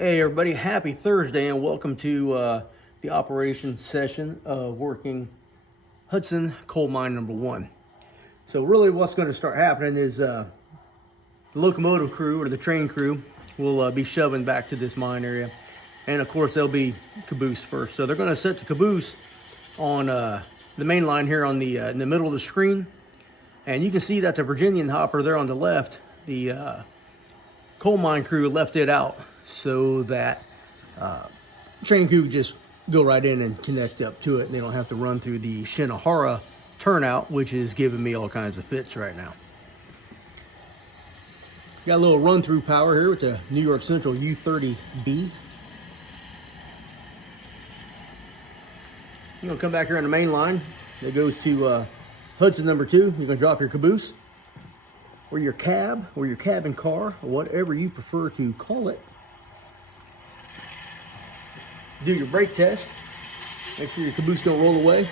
Hey everybody, happy Thursday and welcome to the operation session of working Hudson Coal Mine number 1. So really what's going to start happening is the locomotive crew or the train crew will be shoving back to this mine area. And of course they'll be caboose first. So they're going to set the caboose on the main line here on the in the middle of the screen. And you can see that the Virginian hopper there on the left, the coal mine crew left it out so that train crew just go right in and connect up to it, and they don't have to run through the Shinohara turnout, which is giving me all kinds of fits right now. Got a little run through power here with the New York Central U30B. You're gonna come back here on the main line that goes to Hudson number 2. You're gonna drop your caboose or your cab or your cabin car or whatever you prefer to call it. Do your brake test. Make sure your caboose don't roll away.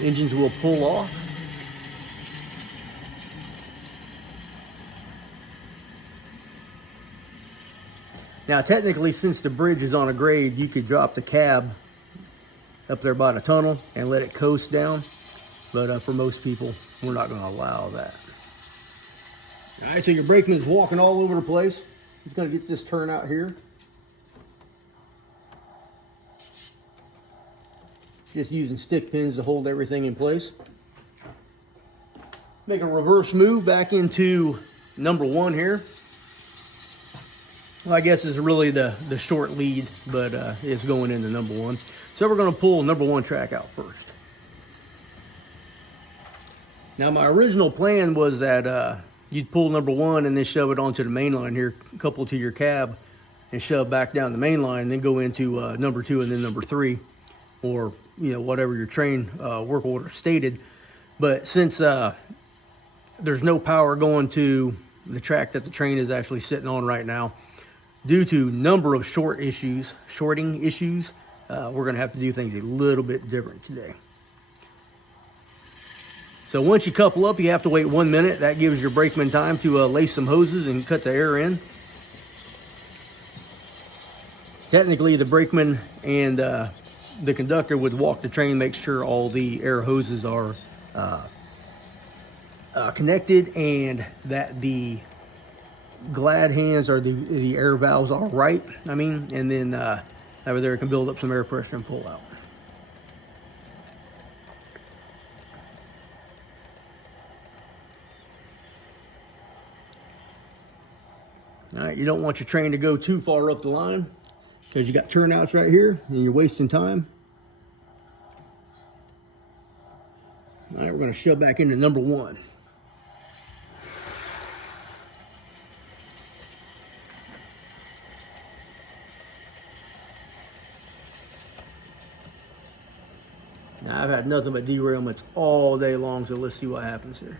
Engines will pull off. Now technically, since the bridge is on a grade, you could drop the cab up there by the tunnel and let it coast down. But for most people, we're not going to allow that. All right, so your brakeman is walking all over the place. He's going to get this turnout here. Just using stick pins to hold everything in place. Make a reverse move back into number 1 here. Well, I guess it's really the short lead, but it's going into number 1. So we're going to pull number 1 track out first. Now my original plan was that you'd pull number 1 and then shove it onto the main line here, couple to your cab, and shove back down the main line, and then go into number 2 and then number 3, or whatever your train work order stated. But since there's no power going to the track that the train is actually sitting on right now, due to number of shorting issues, we're going to have to do things a little bit different today. So once you couple up, you have to wait 1 minute. That gives your brakeman time to lace some hoses and cut the air in. Technically, the brakeman and the conductor would walk the train, make sure all the air hoses are connected and that the glad hands or the air valves are right. And then over there it can build up some air pressure and pull out. All right, you don't want your train to go too far up the line because you got turnouts right here and you're wasting time. All right, we're going to shove back into number 1. Now, I've had nothing but derailments all day long, so let's see what happens here.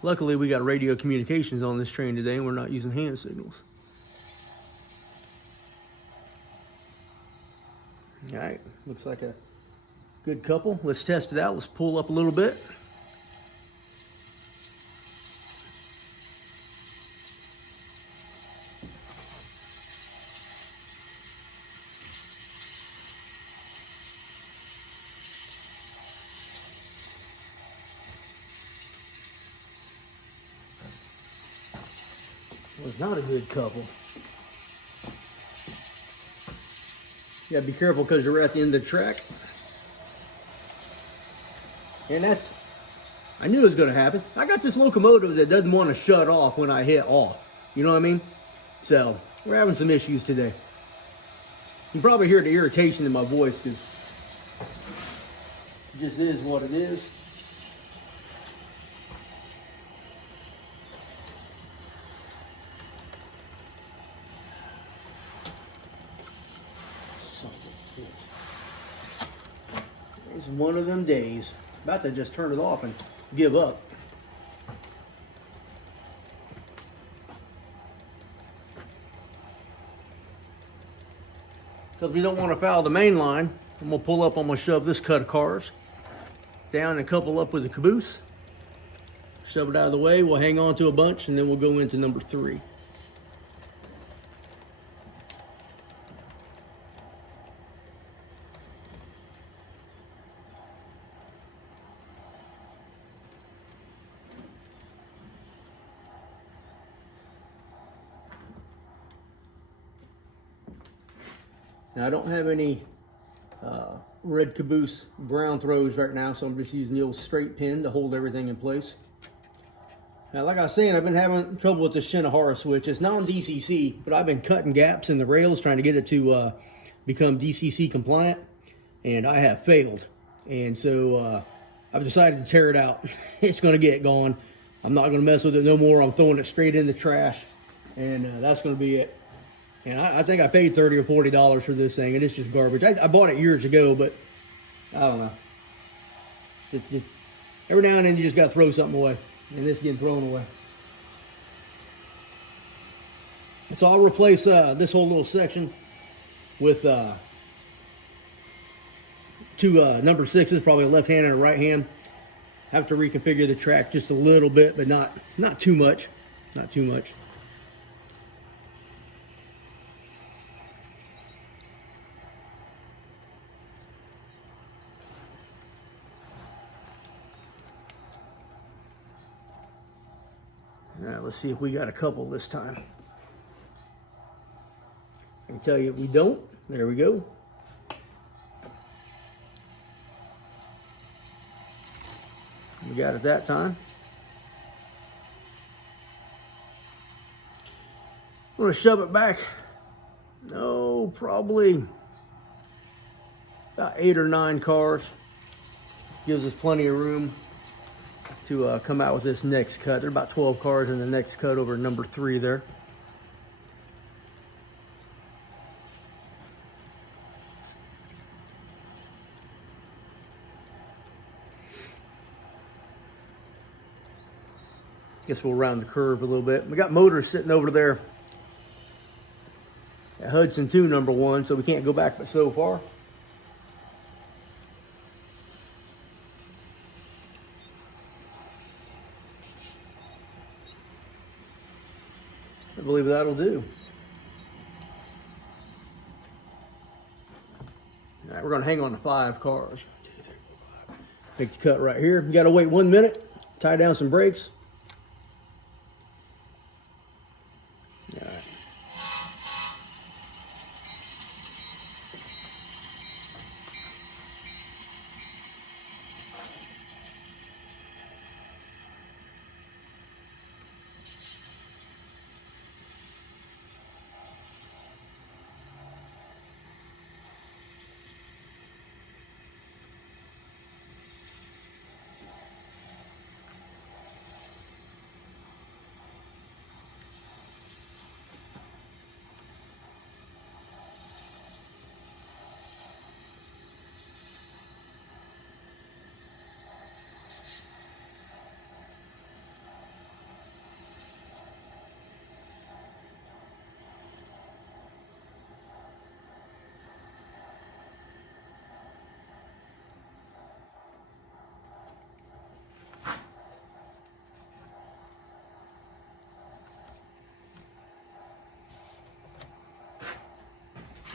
Luckily, we got radio communications on this train today, and we're not using hand signals. All right, looks like a good couple. Let's test it out. Let's pull up a little bit. Was not a good couple. You gotta be careful because you're at the end of the track. And I knew it was gonna happen. I got this locomotive that doesn't want to shut off when I hit off. You know what I mean? So we're having some issues today. You can probably hear the irritation in my voice because it just is what it is. It's one of them days. About to just turn it off and give up. Because we don't want to foul the main line. I'm going to pull up, I'm going to shove this cut of cars. down and couple up with the caboose. Shove it out of the way. We'll hang on to a bunch, and then we'll go into number 3. Now, I don't have any red caboose ground throws right now, so I'm just using the old straight pin to hold everything in place. Now, like I was saying, I've been having trouble with the Shinohara switch. It's non-DCC, but I've been cutting gaps in the rails trying to get it to become DCC compliant, and I have failed. And so I've decided to tear it out. It's going to get gone. I'm not going to mess with it no more. I'm throwing it straight in the trash, and that's going to be it. And I think I paid $30 or $40 for this thing, and it's just garbage. I bought it years ago, but I don't know. Just every now and then you just got to throw something away, and this is getting thrown away. So I'll replace this whole little section with 2 number 6s, probably a left hand and a right hand. Have to reconfigure the track just a little bit, but not too much. Not too much. All right, let's see if we got a couple this time. I can tell you if we don't. There we go. We got it that time. I'm going to shove it back. No, probably about 8 or 9 cars. Gives us plenty of room to come out with this next cut. There are about 12 cars in the next cut over number 3 there. Guess we'll round the curve a little bit. We got motors sitting over there at Hudson 2 number 1, so we can't go back but so far. I believe that'll do. All right, we're going to hang on to 5 cars. 1, 2, 3, 4, 5. Make the cut right here. We got to wait 1 minute. Tie down some brakes. All right.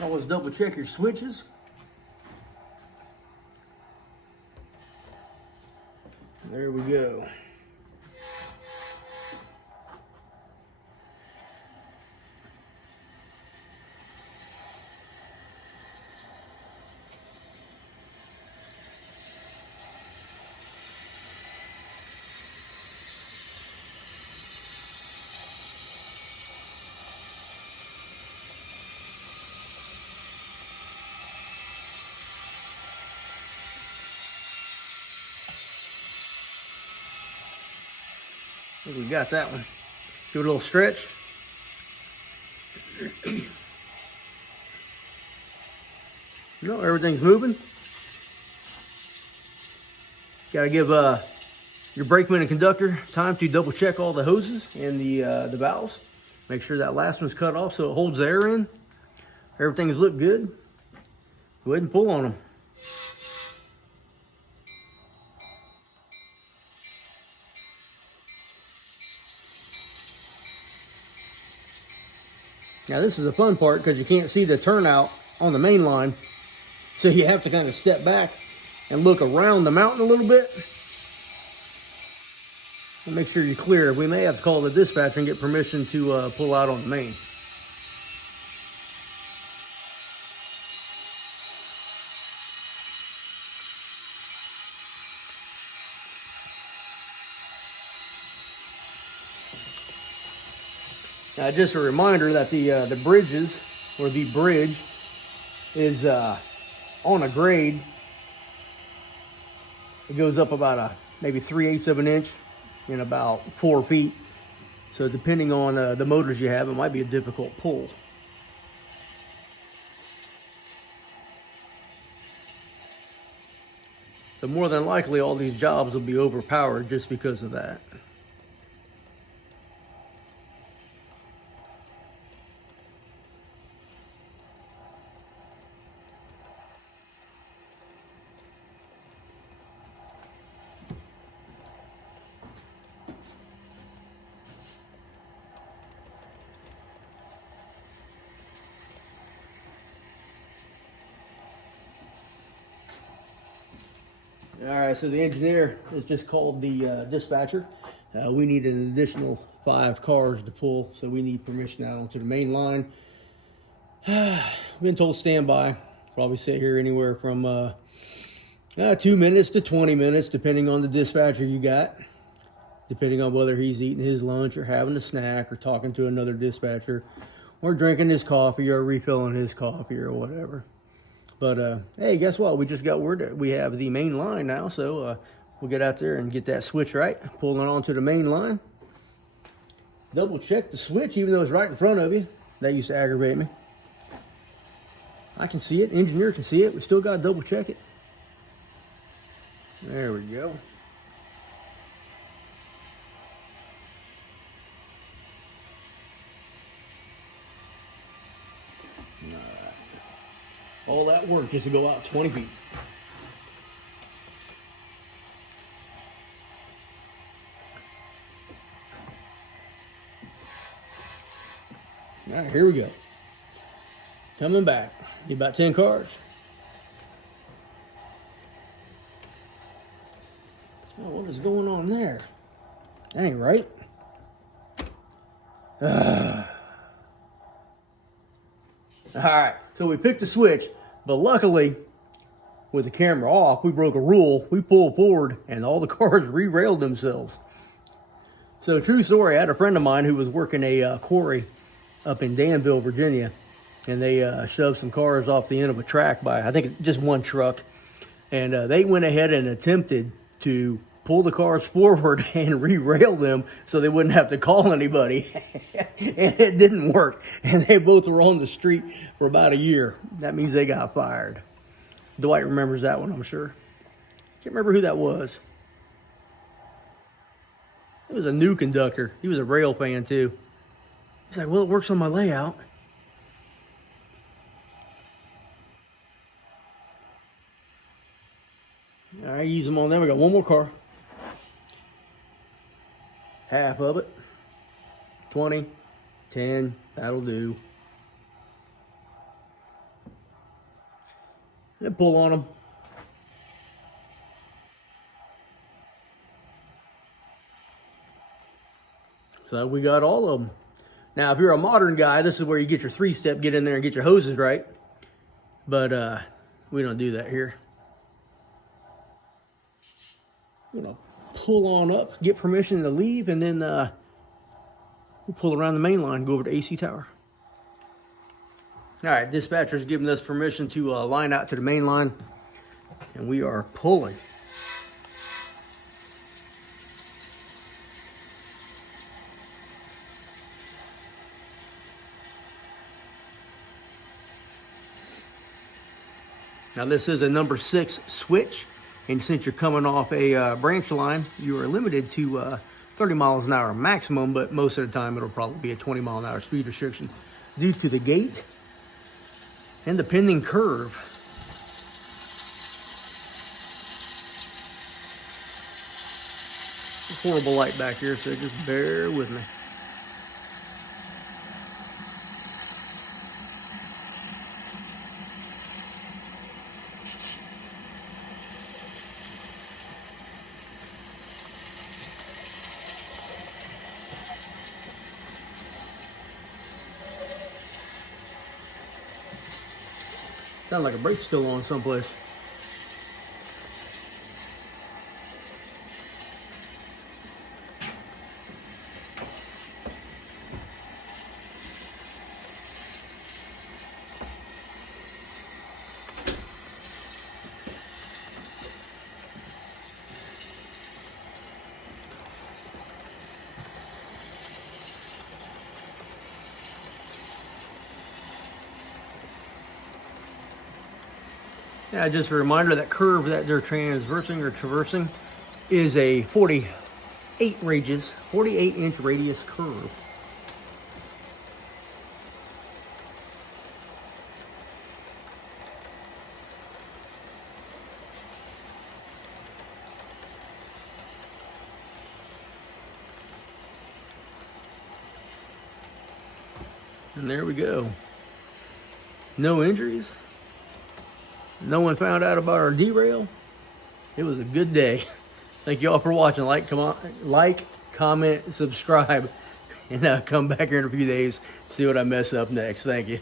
Always double check your switches. There we go. I think we got that one. Give it a little stretch. No, everything's moving. Got to give your brakeman and conductor time to double check all the hoses and the valves. Make sure that last one's cut off so it holds the air in. Everything's looked good. Go ahead and pull on them. Now this is the fun part because you can't see the turnout on the main line. So you have to kind of step back and look around the mountain a little bit. And make sure you're clear. We may have to call the dispatcher and get permission to pull out on the main. Now, just a reminder that the bridges, or the bridge, is on a grade. It goes up about maybe 3/8 of an inch in about 4 feet. So depending on the motors you have, it might be a difficult pull. But more than likely, all these jobs will be overpowered just because of that. All right, so the engineer has just called the dispatcher. We need an additional 5 cars to pull, so we need permission out onto the main line. Been told standby. Probably sit here anywhere from 2 minutes to 20 minutes, depending on the dispatcher you got. Depending on whether he's eating his lunch or having a snack or talking to another dispatcher or drinking his coffee or refilling his coffee or whatever. But, hey, guess what? We just got word that we have the main line now, so we'll get out there and get that switch right, pulling it onto the main line. Double check the switch, even though it's right in front of you. That used to aggravate me. I can see it. The engineer can see it. We still got to double check it. There we go. All that work just to go out 20 feet. All right, here we go. Coming back. Need about 10 cars. Oh, what is going on there? That ain't right. All right, so we picked a switch, but luckily, with the camera off, we broke a rule. We pulled forward, and all the cars re-railed themselves. So, true story, I had a friend of mine who was working a quarry up in Danville, Virginia, and they shoved some cars off the end of a track by, I think, just one truck. And they went ahead and attempted to pull the cars forward and re-rail them so they wouldn't have to call anybody. And it didn't work. And they both were on the street for about a year. That means they got fired. Dwight remembers that one, I'm sure. Can't remember who that was. It was a new conductor. He was a rail fan too. He's like, well, it works on my layout. All right, use them on there. We got one more car. Half of it. 20, 10, that'll do. And pull on them. So we got all of them. Now, if you're a modern guy, this is where you get your 3-step, get in there and get your hoses right. But we don't do that here. You know, pull on up, get permission to leave, and then we'll pull around the main line and go over to AC Tower. All right, dispatcher's giving us permission to line out to the main line, and we are pulling. Now this is a number 6 switch, and since you're coming off a branch line, you are limited to 30 miles an hour maximum, but most of the time it'll probably be a 20 mile an hour speed restriction due to the gate and the pending curve. It's horrible light back here, so just bear with me. Sounds like a brake's still on someplace. Yeah, just a reminder, that curve that they're traversing is a 48 inch radius curve. And there we go. No injuries. No one found out about our derail. It was a good day. Thank you all for watching. Like, comment, subscribe, and come back here in a few days, see what I mess up next. Thank you.